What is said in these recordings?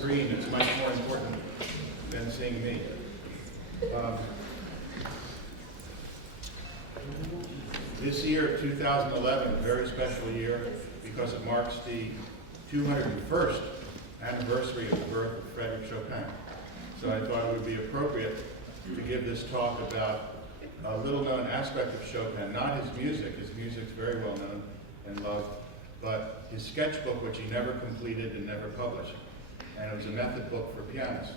screen, it's much more important than seeing me. This year, 2011, a very special year because it marks the 201st anniversary of the birth of Frédéric Chopin. So I thought it would be appropriate to give this talk about a little-known aspect of Chopin, not his music. His music's very well known and loved, but his sketchbook, which he never completed and never published. And it was a method book for pianists.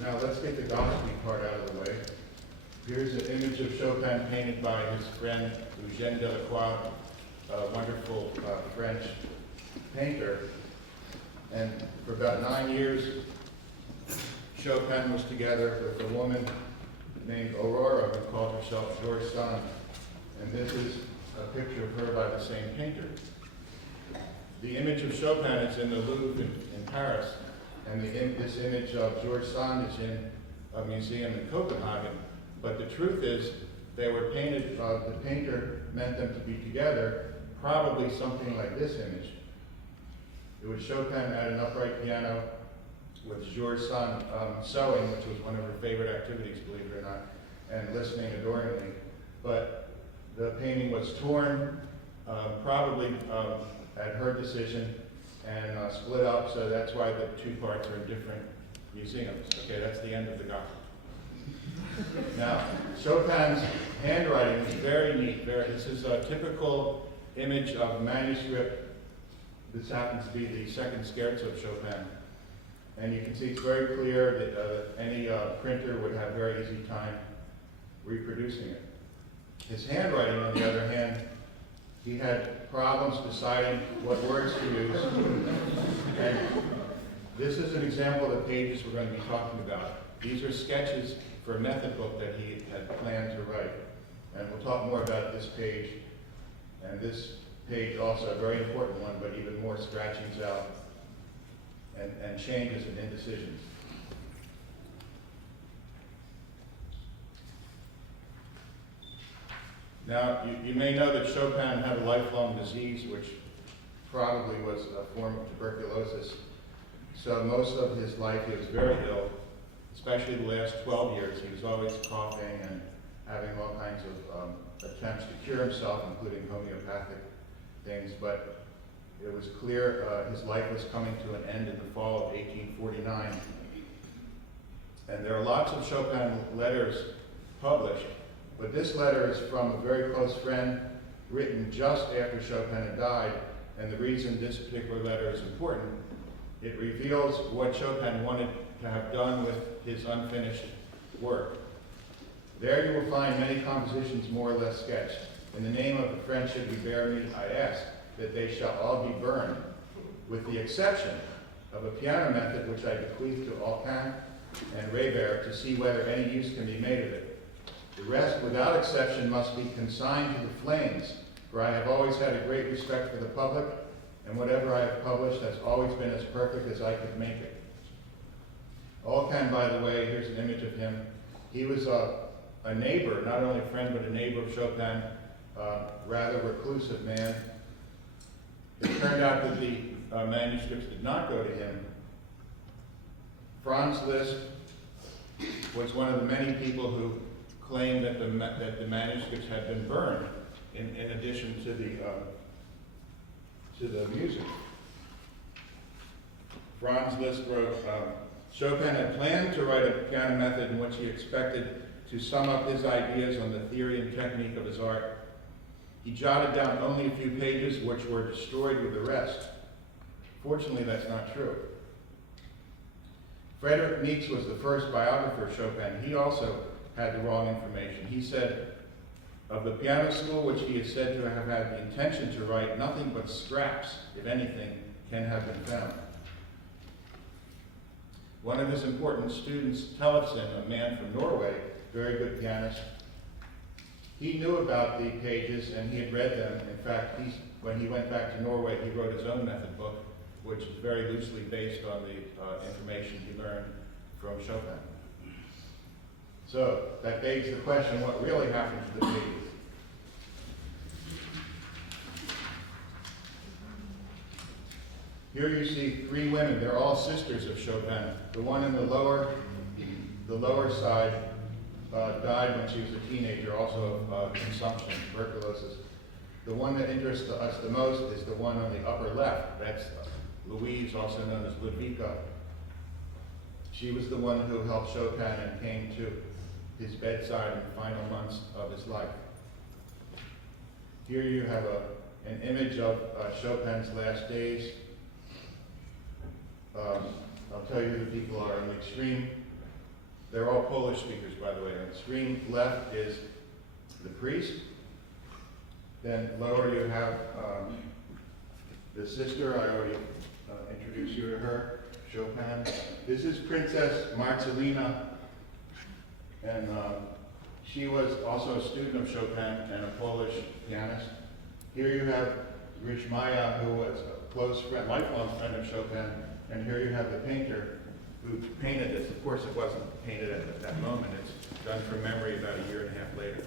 Now let's get the gossipy part out of the way. Here's an image of Chopin painted by his friend Eugène Delacroix, a wonderful French painter. And for about 9 years, Chopin was together with a woman named Aurora who called herself Georges Sand. And this is a picture of her by the same painter. The image of Chopin is in the Louvre in Paris, and this image of Georges Sand is in a museum in Copenhagen. But the truth is, they were painted, the painter meant them to be together, probably something like this image. It was Chopin at an upright piano with Georges Sand sewing, which was one of her favorite activities, believe it or not, and listening adoringly. But the painting was torn, probably at her decision, and split up, so that's why the two parts are in different museums. Okay, that's the end of the gossip. Now, Chopin's handwriting is very neat. This is a typical image of a manuscript. This happens to be the second scherzo of Chopin. And you can see it's very clear that any printer would have very easy time reproducing it. His handwriting, on the other hand, he had problems deciding what words to use. And this is an example of the pages we're going to be talking about. These are sketches for a method book that he had planned to write. And we'll talk more about this page. And this page also, a very important one, but even more scratchings out and changes and indecisions. Now, you may know that Chopin had a lifelong disease, which probably was a form of tuberculosis. So most of his life he was very ill, especially the last 12 years. He was always coughing and having all kinds of attempts to cure himself, including homeopathic things. But it was clear his life was coming to an end in the fall of 1849. And there are lots of Chopin letters published. But this letter is from a very close friend, written just after Chopin had died. And the reason this particular letter is important, it reveals what Chopin wanted to have done with his unfinished work. There you will find many compositions more or less sketched. In the name of the friendship you bear me, I ask that they shall all be burned, with the exception of a piano method which I bequeath to Alpin and Reber to see whether any use can be made of it. The rest, without exception, must be consigned to the flames, for I have always had a great respect for the public, and whatever I have published has always been as perfect as I could make it. Alpin, by the way, here's an image of him. He was a neighbor, not only a friend, but a neighbor of Chopin, rather reclusive man. It turned out that the manuscripts did not go to him. Franz Liszt was one of the many people who claimed that the manuscripts had been burned, in addition to the music. Franz Liszt wrote, Chopin had planned to write a piano method in which he expected to sum up his ideas on the theory and technique of his art. He jotted down only a few pages which were destroyed with the rest. Fortunately, that's not true. Frederick Niecks was the first biographer of Chopin. He also had the wrong information. He said, of the piano school, which he is said to have had the intention to write, nothing but scraps, if anything, can have been found. One of his important students, Tellefsen, a man from Norway, very good pianist, he knew about the pages and he had read them. In fact, when he went back to Norway, he wrote his own method book, which is very loosely based on the information he learned from Chopin. So that begs the question, what really happened to the pages? Here you see three women. They're all sisters of Chopin. The one in the lower side died when she was a teenager, also of consumption, tuberculosis. The one that interests us the most is the one on the upper left. That's Louise, also known as Ludwika. She was the one who helped Chopin and came to his bedside in the final months of his life. Here you have an image of Chopin's last days. I'll tell you who the people are. On the extreme, they're all Polish speakers, by the way. On the extreme left is the priest. Then lower you have the sister. I already introduced you to her, Chopin. This is Princess Marcelina, and she was also a student of Chopin and a Polish pianist. Here you have Grishmaya, who was a close friend, lifelong friend of Chopin, and here you have the painter who painted this. Of course, it wasn't painted at that moment. It's done from memory about a year and a half later.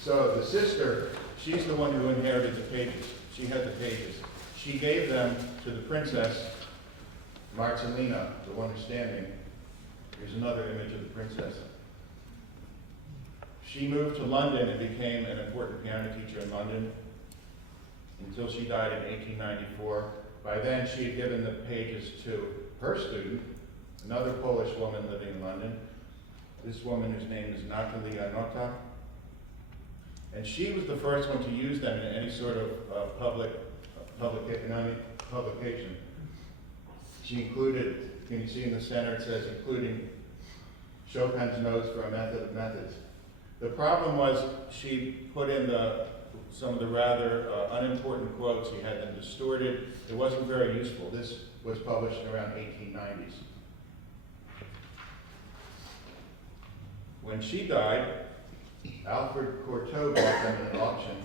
So the sister, she's the one who inherited the pages. She had the pages. She gave them to the princess, Marcelina, the one who's standing. Here's another image of the princess. She moved to London and became an important piano teacher in London until she died in 1894. By then, she had given the pages to her student, another Polish woman living in London. This woman, whose name is Natalia Nota. And she was the first one to use them in any sort of publication. She included, can you see in the center, it says, including Chopin's notes for a method of methods. The problem was she put in some of the rather unimportant quotes. She had them distorted. It wasn't very useful. This was published in around 1890s. When she died, Alfred Cortot bought them in an auction.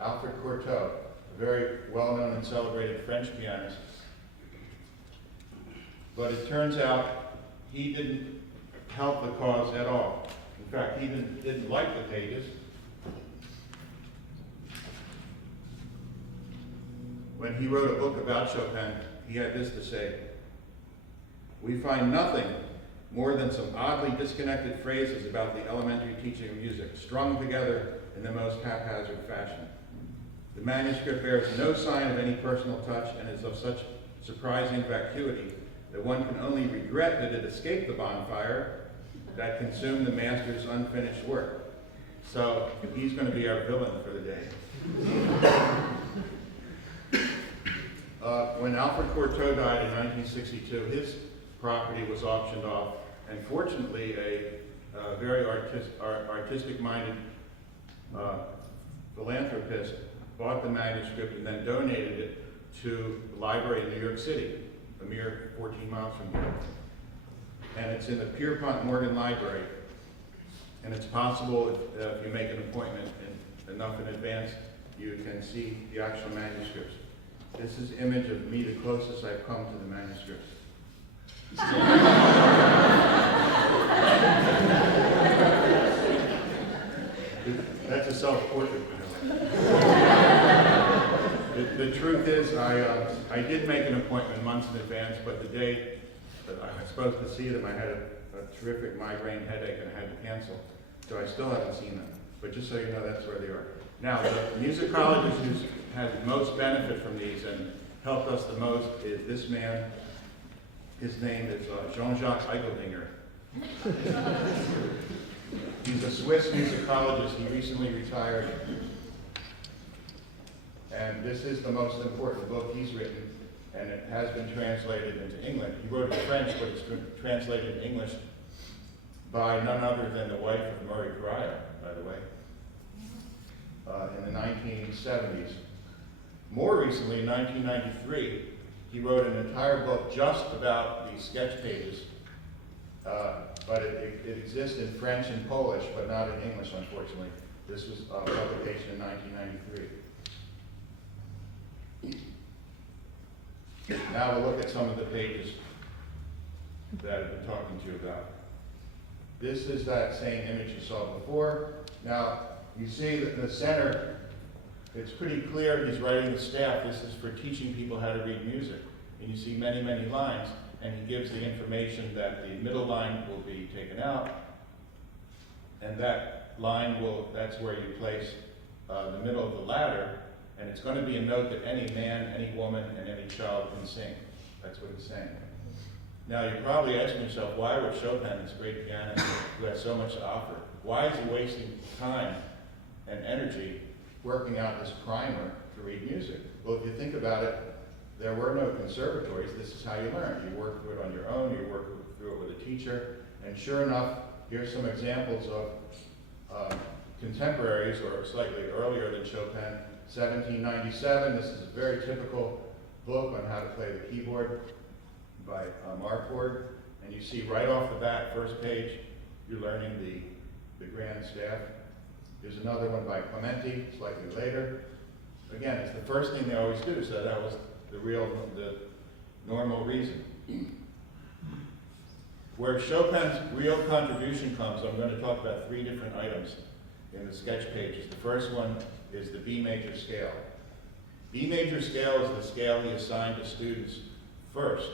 Alfred Cortot, a very well-known and celebrated French pianist. But it turns out he didn't help the cause at all. In fact, he didn't like the pages. When he wrote a book about Chopin, he had this to say: "We find nothing more than some oddly disconnected phrases about the elementary teaching of music, strung together in the most haphazard fashion. The manuscript bears no sign of any personal touch and is of such surprising vacuity that one can only regret that it escaped the bonfire that consumed the master's unfinished work." So he's going to be our villain for the day. When Alfred Cortot died in 1962, his property was auctioned off, and fortunately a very artistic-minded philanthropist bought the manuscript and then donated it to the library in New York City, a mere 14 miles from here. And it's in the Pierpont Morgan Library. And it's possible, if you make an appointment enough in advance, you can see the actual manuscripts. This is an image of me, the closest I've come to the manuscripts. That's a self-portrait. The truth is, I did make an appointment months in advance, but the day that I was supposed to see them, I had a terrific migraine headache and I had to cancel. So I still haven't seen them. But just so you know, that's where they are. Now, the musicologist who's had most benefit from these and helped us the most is this man. His name is Jean-Jacques Eicheldinger. He's a Swiss musicologist. He recently retired. And this is the most important book he's written, and it has been translated into English. He wrote it in French, but it's been translated in English by none other than the wife of Murray Correa, by the way, in the 1970s. More recently, in 1993, he wrote an entire book just about these sketch pages, but it exists in French and Polish, but not in English, unfortunately. This was a publication in 1993. Now we'll look at some of the pages that I've been talking to you about. This is that same image you saw before. Now, you see that in the center, it's pretty clear he's writing the staff. This is for teaching people how to read music. And you see many, many lines, and he gives the information that the middle line will be taken out, and that line will, that's where you place the middle of the ladder, and it's going to be a note that any man, any woman, and any child can sing. That's what he's saying. Now, you're probably asking yourself, why would Chopin, this great pianist who has so much to offer, why is he wasting time and energy working out this primer to read music? Well, if you think about it, there were no conservatories. This is how you learn. You work through it on your own, you work through it with a teacher, and sure enough, here's some examples of contemporaries, or slightly earlier than Chopin. 1797, this is a very typical book on how to play the keyboard by Marquard, and you see right off the bat, first page, you're learning the grand staff. There's another one by Clementi, slightly later. Again, it's the first thing they always do, so that was the normal reason. Where Chopin's real contribution comes, I'm going to talk about 3 different items in the sketch pages. The first one is the B major scale. B major scale is the scale he assigned to students first.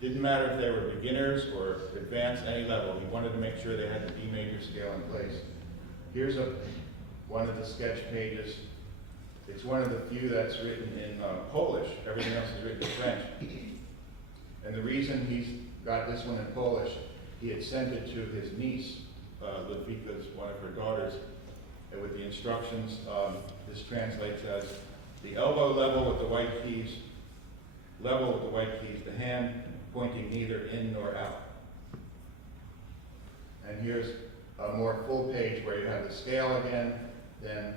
Didn't matter if they were beginners or advanced, any level. He wanted to make sure they had the B major scale in place. Here's one of the sketch pages. It's one of the few that's written in Polish. Everything else is written in French. And the reason he's got this one in Polish, he had sent it to his niece, Ludwika's one of her daughters, and with the instructions, this translates as the elbow level with the white keys, level with the white keys, the hand pointing neither in nor out. And here's a more full page where you have the scale again, then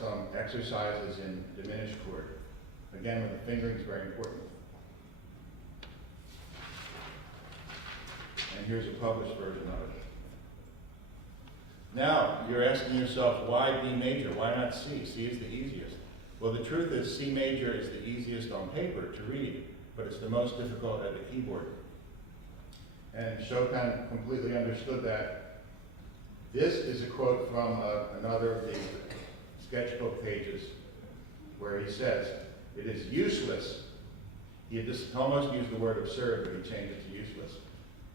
some exercises in diminished chord. Again, with the fingering is very important. And here's a published version of it. Now, you're asking yourself, why B major? Why not C? C is the easiest. Well, the truth is C major is the easiest on paper to read, but it's the most difficult at the keyboard. And Chopin completely understood that. This is a quote from another of the sketchbook pages where he says, "It is useless." He had just almost used the word absurd, but he changed it to useless.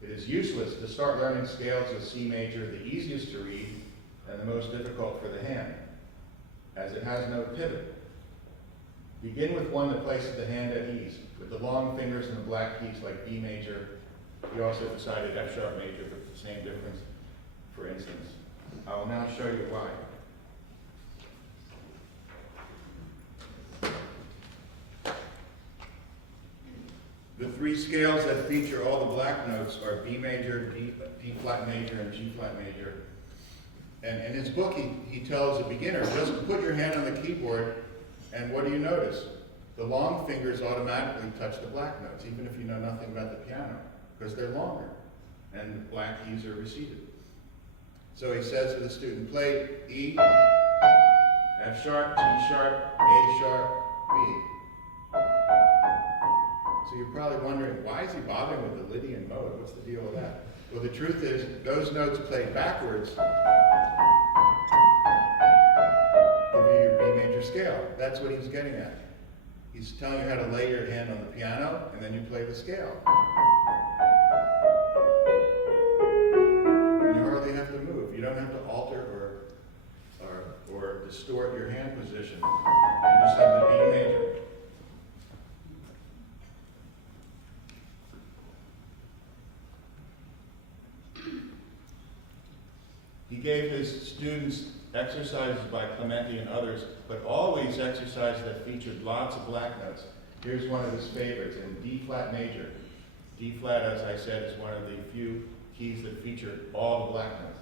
"It is useless to start learning scales with C major, the easiest to read and the most difficult for the hand, as it has no pivot. Begin with one that places the hand at ease, with the long fingers and the black keys like B major." He also decided F sharp major, but the same difference, for instance. I will now show you why. The 3 scales that feature all the black notes are B major, D flat major, and G flat major. And in his book, he tells a beginner, just put your hand on the keyboard, and what do you notice? The long fingers automatically touch the black notes, even if you know nothing about the piano, because they're longer, and the black keys are receded. So he says to the student, play E, F sharp, G sharp, A sharp, B. So you're probably wondering, why is he bothering with the Lydian mode? What's the deal with that? Well, the truth is, those notes played backwards give you your B major scale. That's what he's getting at. He's telling you how to lay your hand on the piano, and then you play the scale. And you hardly have to move. You don't have to alter or distort your hand position. You just have the B major. He gave his students exercises by Clementi and others, but always exercises that featured lots of black notes. Here's one of his favorites in D flat major. D flat, as I said, is one of the few keys that feature all the black notes.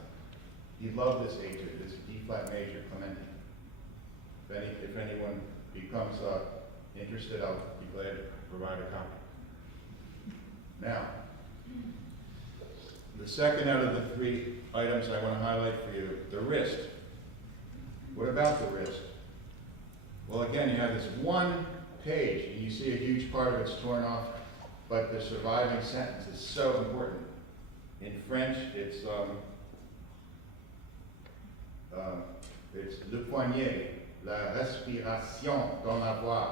He loved this etude, this D flat major, Clementi. If anyone becomes interested, I'll be glad to provide a copy. Now, the second out of the 3 items I want to highlight for you, the wrist. What about the wrist? Well, again, you have this one page, and you see a huge part of it's torn off, but the surviving sentence is so important. In French, it's It's le poignet, la respiration dans la voix.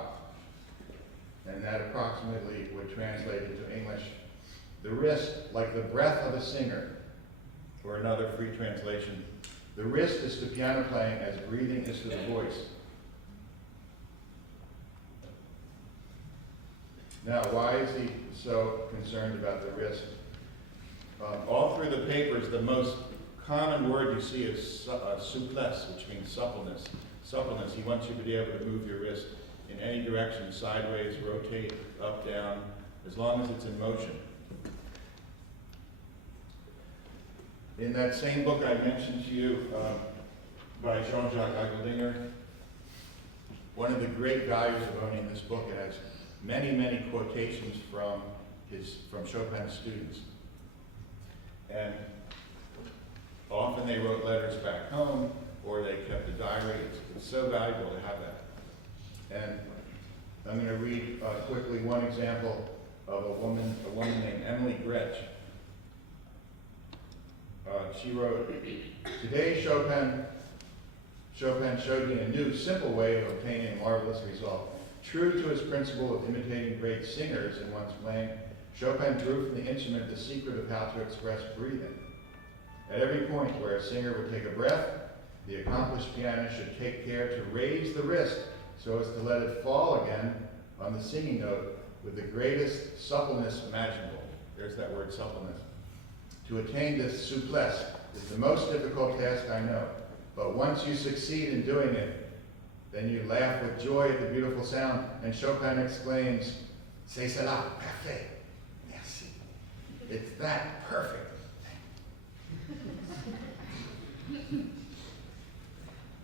And that approximately would translate into English, the wrist like the breath of a singer. Or another free translation, the wrist is to piano playing as breathing is to the voice. Now, why is he so concerned about the wrist? All through the papers, the most common word you see is souplesse, which means suppleness. Suppleness, he wants you to be able to move your wrist in any direction, sideways, rotate, up, down, as long as it's in motion. In that same book I mentioned to you by Jean-Jacques Appoggiatura, one of the great values of owning this book, it has many, many quotations from Chopin's students. And often they wrote letters back home, or they kept a diary. It's so valuable to have that. And I'm going to read quickly one example of a woman named Emily Gretsch. She wrote, "Today Chopin showed me a new, simple way of obtaining a marvelous result. True to his principle of imitating great singers in one's playing, Chopin drew from the instrument the secret of how to express breathing. At every point where a singer would take a breath, the accomplished pianist should take care to raise the wrist so as to let it fall again on the singing note with the greatest suppleness imaginable." There's that word, suppleness. "To attain this souplesse is the most difficult task I know, but once you succeed in doing it, then you laugh with joy at the beautiful sound, and Chopin exclaims, 'C'est cela, parfait, merci.' It's that, perfect."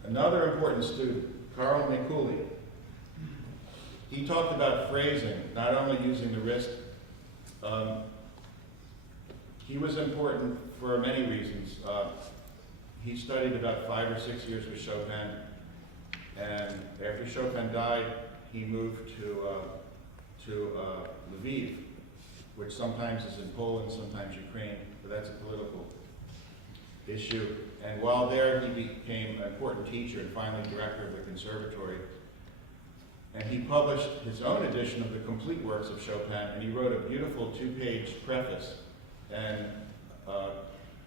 Another important student, Carl Mikuli, he talked about phrasing, not only using the wrist. He was important for many reasons. He studied about 5 or 6 years with Chopin, and after Chopin died, he moved to Lviv, which sometimes is in Poland, sometimes Ukraine, but that's a political issue. And while there, he became an important teacher and finally director of the conservatory. And he published his own edition of the complete works of Chopin, and he wrote a beautiful 2-page preface. And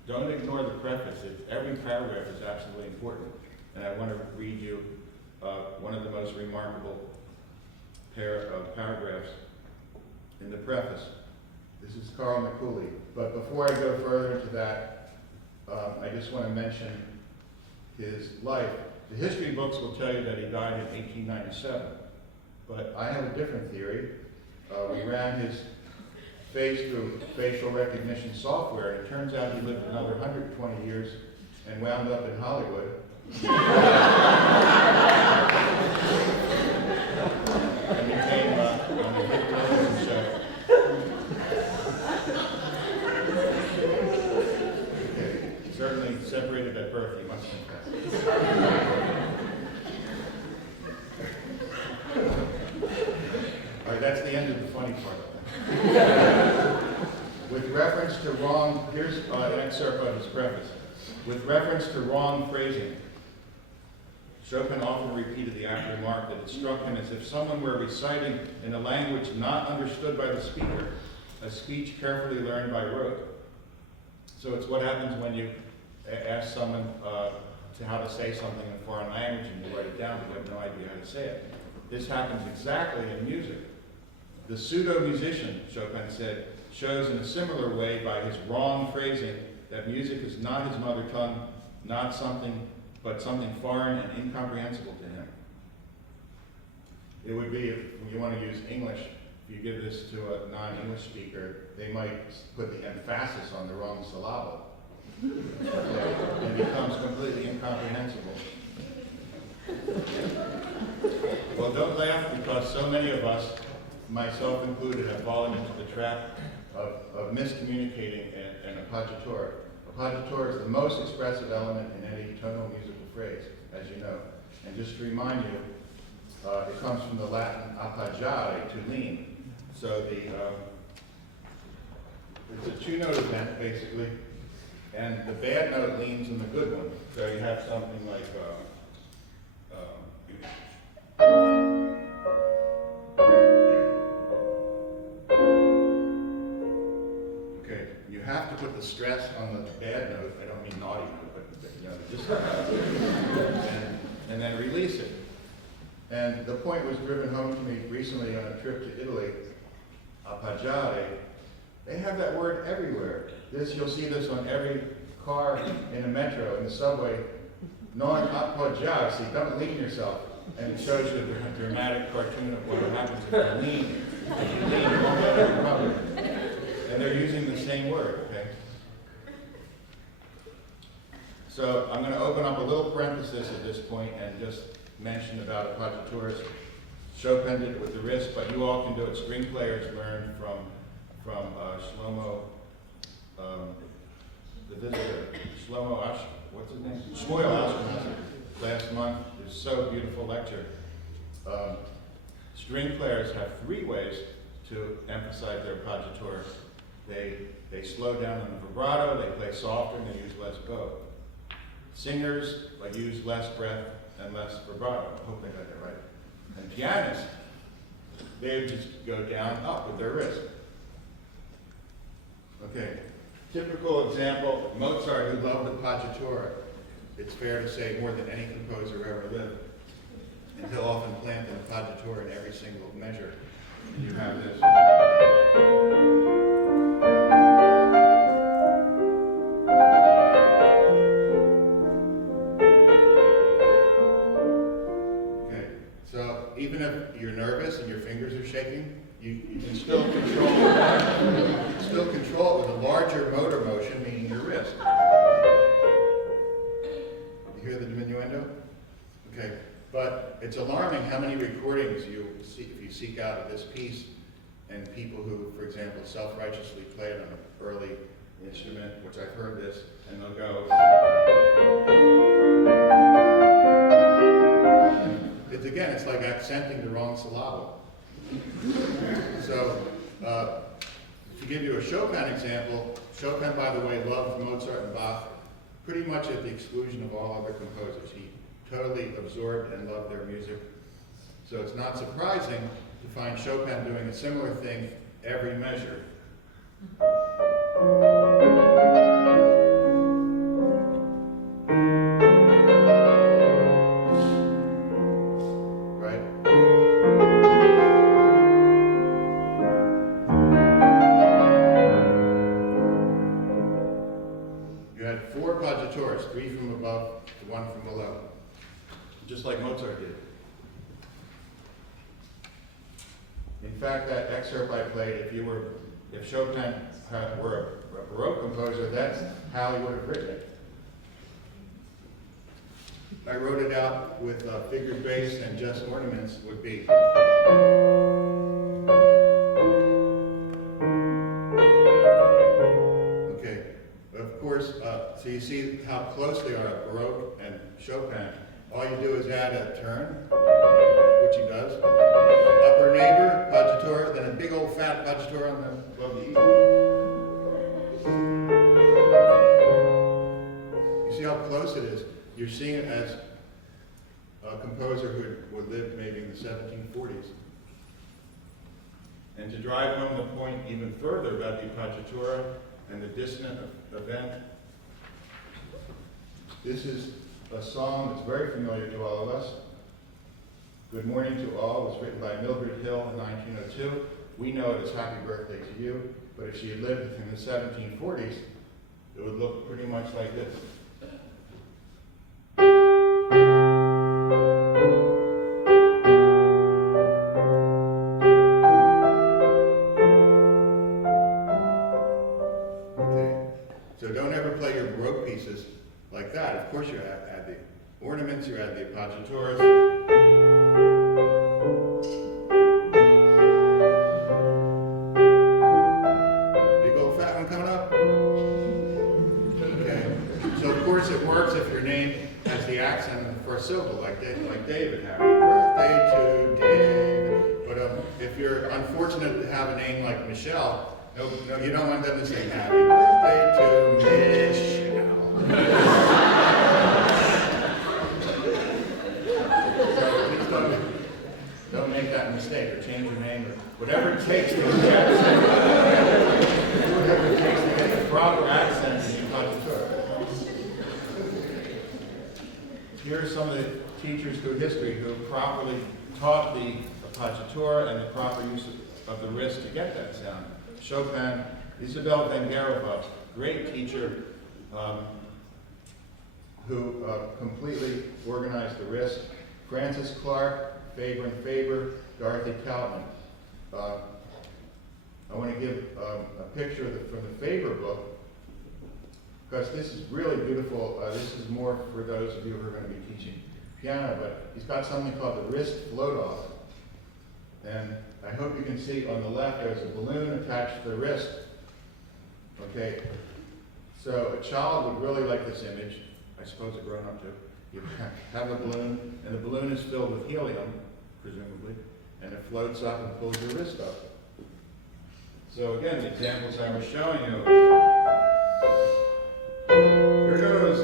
don't ignore the preface. Every paragraph is absolutely important. And I want to read you one of the most remarkable pair of paragraphs in the preface. This is Carl Mikuli. But before I go further into that, I just want to mention his life. The history books will tell you that he died in 1897. But I have a different theory. We ran his face through facial recognition software, and it turns out he lived another 120 years and wound up in Hollywood. And became on a hit television show. Okay. Certainly separated at birth, you must confess. All right, that's the end of the funny part of that. With reference to wrong, here's an excerpt of his preface. With reference to wrong phrasing, Chopin often repeated the apt remark that it struck him as if someone were reciting in a language not understood by the speaker, a speech carefully learned by rote. So it's what happens when you ask someone to how to say something in a foreign language and you write it down, but you have no idea how to say it. This happens exactly in music. The pseudo-musician, Chopin said, shows in a similar way by his wrong phrasing that music is not his mother tongue, but something foreign and incomprehensible to him. It would be, if you want to use English, if you give this to a non-English speaker, they might put the emphasis on the wrong syllable. It becomes completely incomprehensible. Well, don't laugh, because so many of us, myself included, have fallen into the trap of miscommunicating an appoggiatura. Appoggiatura is the most expressive element in any tonal musical phrase, as you know. And just to remind you, it comes from the Latin appoggiare, to lean. So it's a 2-note event, basically, and the bad note leans on the good one. So you have something like have to put the stress on the bad note. I don't mean naughty note, but you know, just and then release it. And the point was driven home to me recently on a trip to Italy. Appoggiare. They have that word everywhere. You'll see this on every car in a metro, in the subway. Non appoggiare, so don't lean yourself. And it shows you the dramatic cartoon of what happens if you lean. If you lean, you won't get it covered. And they're using the same word, okay? So I'm going to open up a little parenthesis at this point and just mention about appoggiaturas. Chopin did it with the wrist, but you all can do it. String players learn from Shlomo, the visitor, what's his name? Shmuel Ashkenazi, last month. It was so beautiful lecture. String players have 3 ways to emphasize their appoggiatura. They slow down on the vibrato, they play softer, and they use less bow. Singers use less breath and less vibrato. I hope I got that right. And pianists, they just go down, up with their wrist. Okay, typical example, Mozart, who loved appoggiatura. It's fair to say more than any composer ever lived. And he'll often plant an appoggiatura in every single measure. And you have this. Okay, so even if you're nervous and your fingers are shaking, you can still control it with a larger motor motion, meaning your wrist. You hear the diminuendo? Okay, but it's alarming how many recordings you see if you seek out of this piece, and people who, for example, self-righteously play it on an early instrument, which I've heard this, and they'll go. It's like accenting the wrong syllable. So, to give you a Chopin example, Chopin, by the way, loved Mozart and Bach pretty much at the exclusion of all other composers. He totally absorbed and loved their music. So it's not surprising to find Chopin doing a similar thing every measure. Appoggiaturas, 3 from above to 1 from below, just like Mozart did. In fact, that excerpt I played, if Chopin were a Baroque composer, that's how he would have written it. I wrote it out with figured bass and just ornaments would be. So you see how close they are, Baroque and Chopin. All you do is add a turn, which he does. Upper neighbor, appoggiatura, then a big old fat appoggiatura on the above the E. You see how close it is? You're seeing it as a composer who would live maybe in the 1740s. And to drive home the point even further about the appoggiatura and the dissonant event, this is a song that's very familiar to all of us. Good Morning to All was written by Mildred Hill in 1902. We know it as Happy Birthday to You, but if she had lived in the 1740s, it would look pretty much like this. Okay, so don't ever play your Baroque pieces like that. Of course you add the ornaments, you add the appoggiaturas. Big old fat one coming up. Okay. So of course it works if your name has the accent in the first syllable, like David. Happy birthday to David. But if you're unfortunate to have a name like Michelle, no, you don't want them to say happy birthday to Michelle. Don't make that mistake, or change your name, or whatever it takes to get the teachers through history who properly taught the appoggiatura and the proper use of the wrist to get that sound. Chopin, Isabelle Vengerova, great teacher who completely organized the wrist. Francis Clark, Faber and Faber, Dorothy Kaltman. I want to give a picture from the Faber book, because this is really beautiful. This is more for those of you who are going to be teaching piano, but he's got something called the wrist float-off. And I hope you can see on the left there's a balloon attached to the wrist. Okay, so a child would really like this image. I suppose a grown-up too. You have a balloon, and the balloon is filled with helium, presumably, and it floats up and pulls your wrist up. So again, the examples I was showing you. Here goes.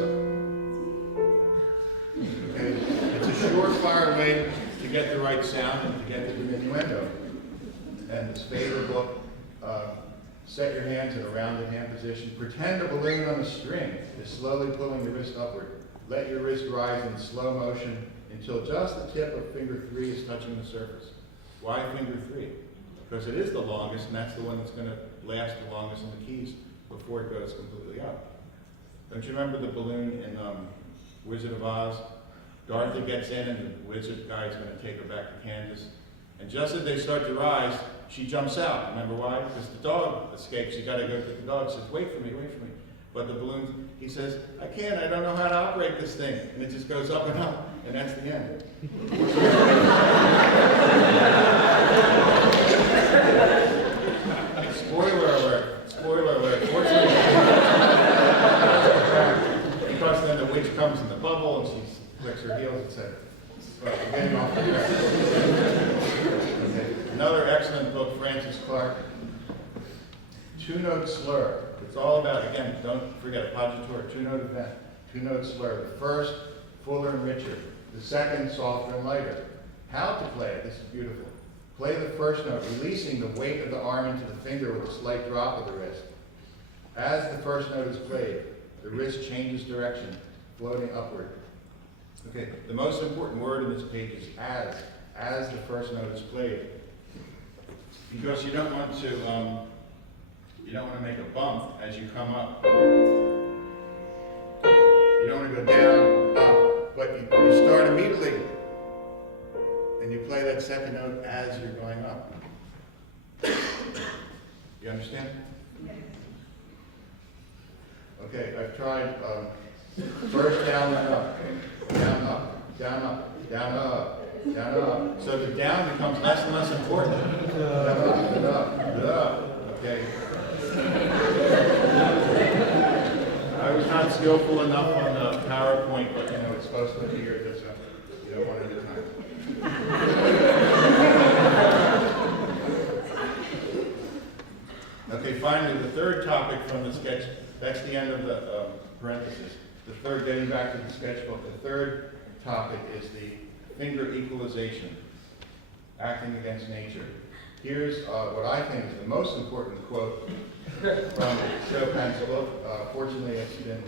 Okay. It's a surefire way to get the right sound and to get the diminuendo. And this Faber book, set your hands in a rounded hand position. Pretend a balloon on a string is slowly pulling the wrist upward. Let your wrist rise in slow motion until just the tip of finger 3 is touching the surface. Why finger 3? Because it is the longest, and that's the one that's going to last the longest in the keys before it goes completely up. Don't you remember the balloon in Wizard of Oz? Dorothy gets in, and the wizard guy is going to take her back to Kansas. And just as they start to rise, she jumps out. Remember why? Because the dog escapes. You got to go get the dog. Says, "Wait for me, wait for me." But the balloon, he says, "I can't. I don't know how to operate this thing." And it just goes up and up, and that's the end. Spoiler alert! Spoiler alert! Fortunately, because then the witch comes in the bubble and she flicks her heels, etc. But we're getting off the track. Okay. Another excellent book, Francis Clark, Two-Note Slur. It's all about, again, don't forget, appoggiatura, two-note event, two-note slur. The first, fuller and richer. The second, softer and lighter. How to play it, this is beautiful. Play the first note, releasing the weight of the arm into the finger with a slight drop of the wrist. As the first note is played, the wrist changes direction, floating upward. Okay, the most important word in this page is as the first note is played. Because you don't want to make a bump as you come up. You don't want to go down, up, but you start immediately. And you play that second note as you're going up. You understand? Okay, I've tried first down and up, down, up, down, up, down, up, down, up. So the down becomes less and less important. Down, up, okay. I was not skillful enough on the PowerPoint, but it's supposed to appear just one at a time. Okay, finally, the third topic from the sketch, that's the end of the parenthesis. The third, getting back to the sketchbook, the third topic is the finger equalization, acting against nature. Here's what I think is the most important quote from Chopin's book. Fortunately, it's been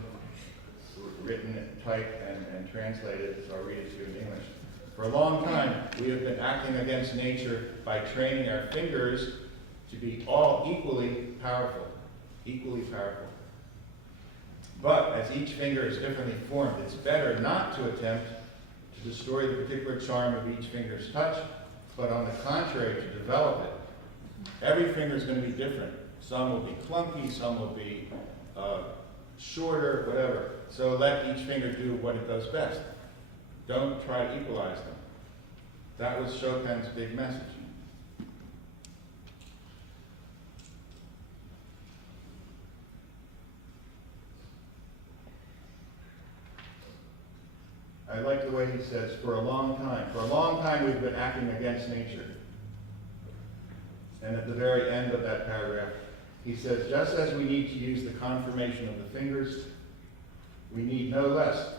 written, typed, and translated, so I'll read it to you in English. For a long time, we have been acting against nature by training our fingers to be all equally powerful. Equally powerful. But as each finger is differently formed, it's better not to attempt to destroy the particular charm of each finger's touch, but on the contrary, to develop it. Every finger is going to be different. Some will be clunky, some will be shorter, whatever. So let each finger do what it does best. Don't try to equalize them. That was Chopin's big message. I like the way he says, for a long time we've been acting against nature. And at the very end of that paragraph, he says, just as we need to use the conformation of the fingers, we need no less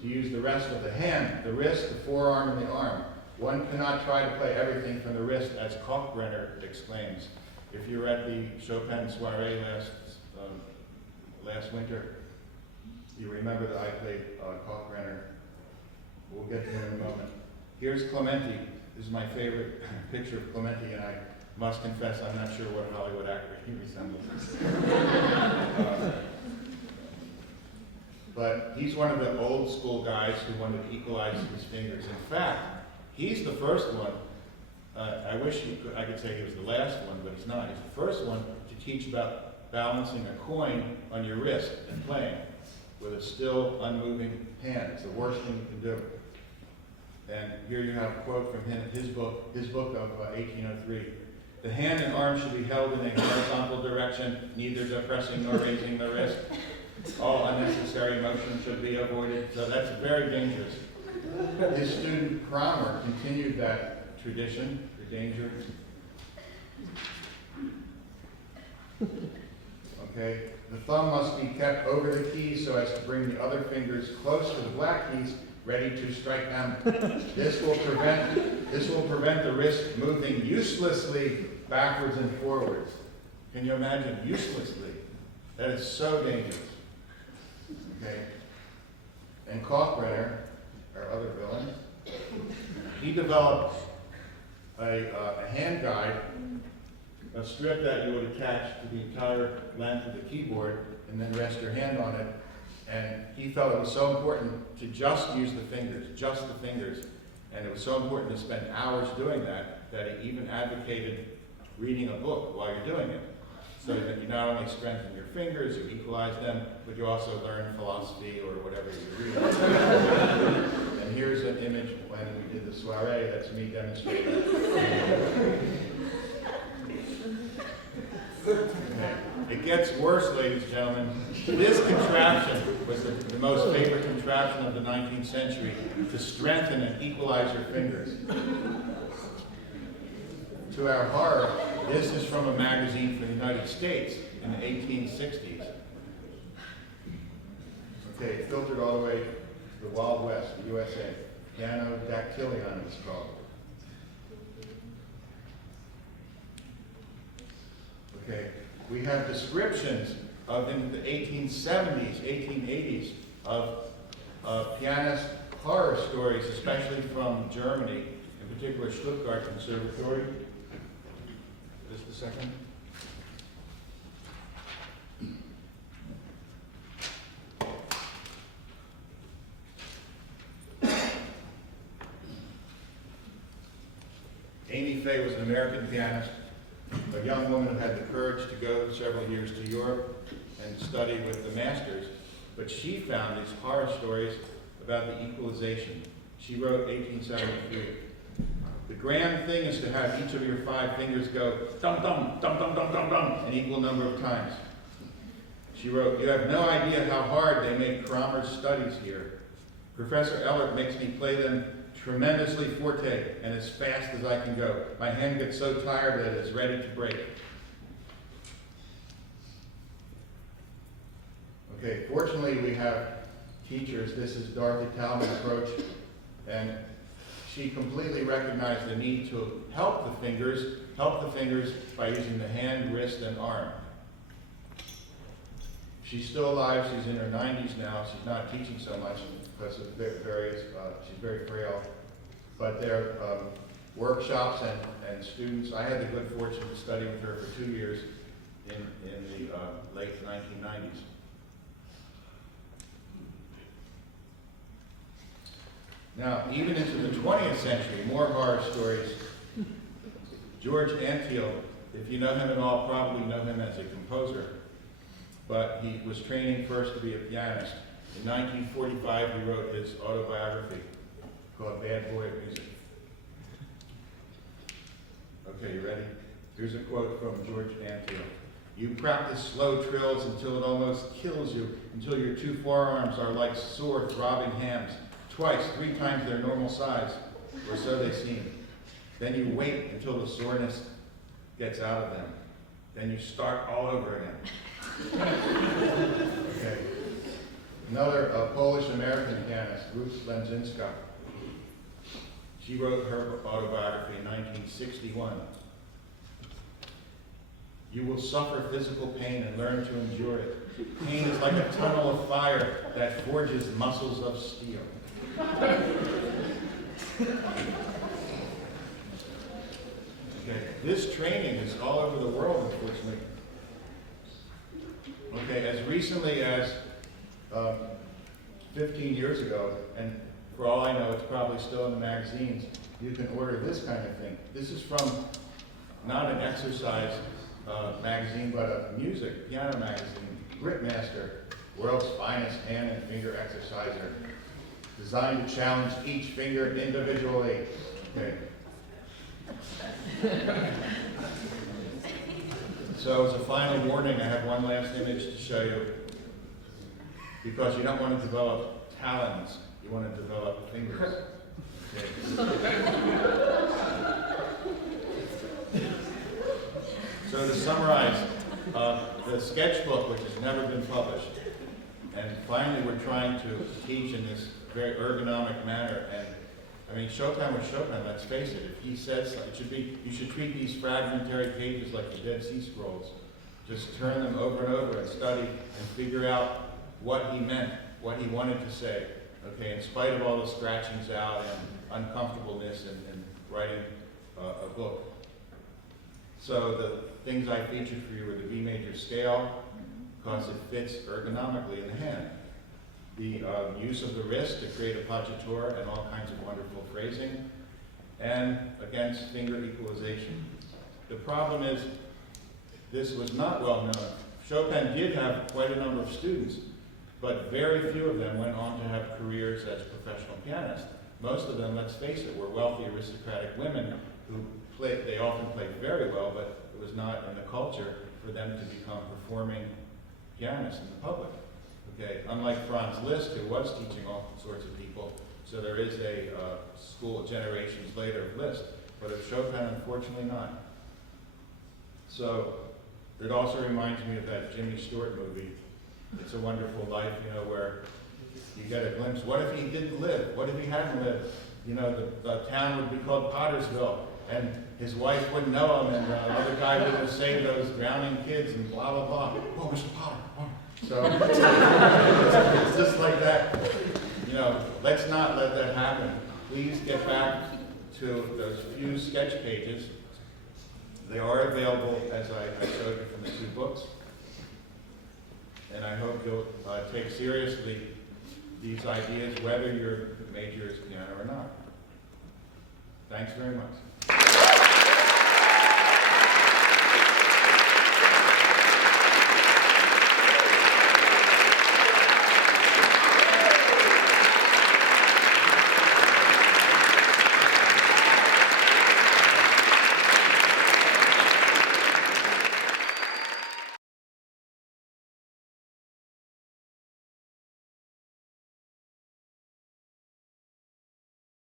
to use the rest of the hand, the wrist, the forearm, and the arm. One cannot try to play everything from the wrist, as Kalkbrenner exclaims. If you were at the Chopin soiree last winter, you remember that I played Kalkbrenner We'll get to him in a moment. Here's Clementi. This is my favorite picture of Clementi, and I must confess I'm not sure what Hollywood actor he resembles. But he's one of the old school guys who wanted to equalize his fingers. In fact, he's the first one. I wish I could say he was the last one, but he's not. He's the first one to teach about balancing a coin on your wrist and playing with a still, unmoving hand. It's the worst thing you can do. And here you have a quote from him, his book of 1803. The hand and arm should be held in a horizontal direction, neither depressing nor raising the wrist. All unnecessary motion should be avoided. So that's very dangerous. His student Cromer continued that tradition, the danger. Okay, the thumb must be kept over the keys so as to bring the other fingers close to the black keys, ready to strike them. This will prevent the wrist moving uselessly backwards and forwards. Can you imagine? Uselessly. That is so dangerous. Okay. And Kalkbrenner, our other villain, he developed a hand guide, a strip that you would attach to the entire length of the keyboard and then rest your hand on it. And he felt it was so important to just use the fingers, And it was so important to spend hours doing that, that he even advocated reading a book while you're doing it. So that you not only strengthen your fingers, you equalize them, but you also learn philosophy or whatever you read. And here's an image when we did the soiree, that's me demonstrating. Okay. It gets worse, ladies and gentlemen. This contraption was the most favorite contraption of the 19th century to strengthen and equalize your fingers. To our horror, this is from a magazine from the United States in the 1860s. Okay, filtered all the way to the Wild West, the USA. Piano dactylion it's called. Okay, we have descriptions of in the 1870s, 1880s of pianist horror stories, especially from Germany, in particular Stuttgart Conservatory. Just a second. Amy Fay was an American pianist, a young woman who had the courage to go several years to Europe and study with the masters, but she found these horror stories about the equalization. She wrote 1873. The grand thing is to have each of your 5 fingers go dum-dum, dum-dum, dum-dum, an equal number of times. She wrote, you have no idea how hard they make Cromer's studies here. Professor Ellert makes me play them tremendously forte and as fast as I can go. My hand gets so tired that it's ready to break. Okay, fortunately we have teachers. This is Dorothy Talman's approach, and she completely recognized the need to help the fingers by using the hand, wrist, and arm. She's still alive. She's in her 90s now. She's not teaching so much because of various, she's very frail. But there are workshops and students. I had the good fortune to study with her for 2 years in the late 1990s. Now, even into the 20th century, more horror stories. George Antheil, if you know him at all, probably know him as a composer. But he was training first to be a pianist. In 1945, he wrote his autobiography called Bad Boy of Music. Okay, you ready? Here's a quote from George Antheil. You practice slow trills until it almost kills you, until your 2 forearms are like sore, throbbing hams, twice, 3 times their normal size, or so they seem. Then you wait until the soreness gets out of them. Then you start all over again. Okay. Another Polish-American pianist, Ruth Lenzinska. She wrote her autobiography in 1961. You will suffer physical pain and learn to endure it. Pain is like a tunnel of fire that forges muscles of steel. Okay, this training is all over the world, unfortunately. Okay, as recently as 15 years ago, and for all I know, it's probably still in the magazines, you can order this kind of thing. This is from not an exercise magazine, but a music, piano magazine, Gritmaster, world's finest hand and finger exerciser, designed to challenge each finger individually. Okay. So as a final warning, I have one last image to show you, because you don't want to develop talons, you want to develop fingers. Okay. So to summarize, the sketchbook, which has never been published, and finally we're trying to teach in this very ergonomic manner. And I mean, Chopin was Chopin, let's face it. If he says something, it should be, you should treat these fragmentary pages like the Dead Sea Scrolls. Just turn them over and over and study and figure out what he meant, what he wanted to say. Okay, in spite of all the scratchings out and uncomfortableness in writing a book. So the things I featured for you were the B major scale, because it fits ergonomically in the hand. The use of the wrist to create appoggiatura and all kinds of wonderful phrasing, and against finger equalization. The problem is, this was not well known. Chopin did have quite a number of students, but very few of them went on to have careers as professional pianists. Most of them, let's face it, were wealthy aristocratic women who played, they often played very well, but it was not in the culture for them to become performing pianists in the public. Okay, unlike Franz Liszt, who was teaching all sorts of people, so there is a school generations later of Liszt, but of Chopin, unfortunately not. So it also reminds me of that Jimmy Stewart movie, It's a Wonderful Life, you know, where you get a glimpse. What if he didn't live? What if he hadn't lived? You know, the town would be called Pottersville, and his wife wouldn't know him, and the other guy would have saved those drowning kids, and blah, blah, blah. Oh, Mr. Potter. Oh. So it's just like that. You know, let's not let that happen. Please get back to those few sketch pages. They are available, as I showed you, from the two books. And I hope you'll take seriously these ideas, whether your major is piano or not. Thanks very much.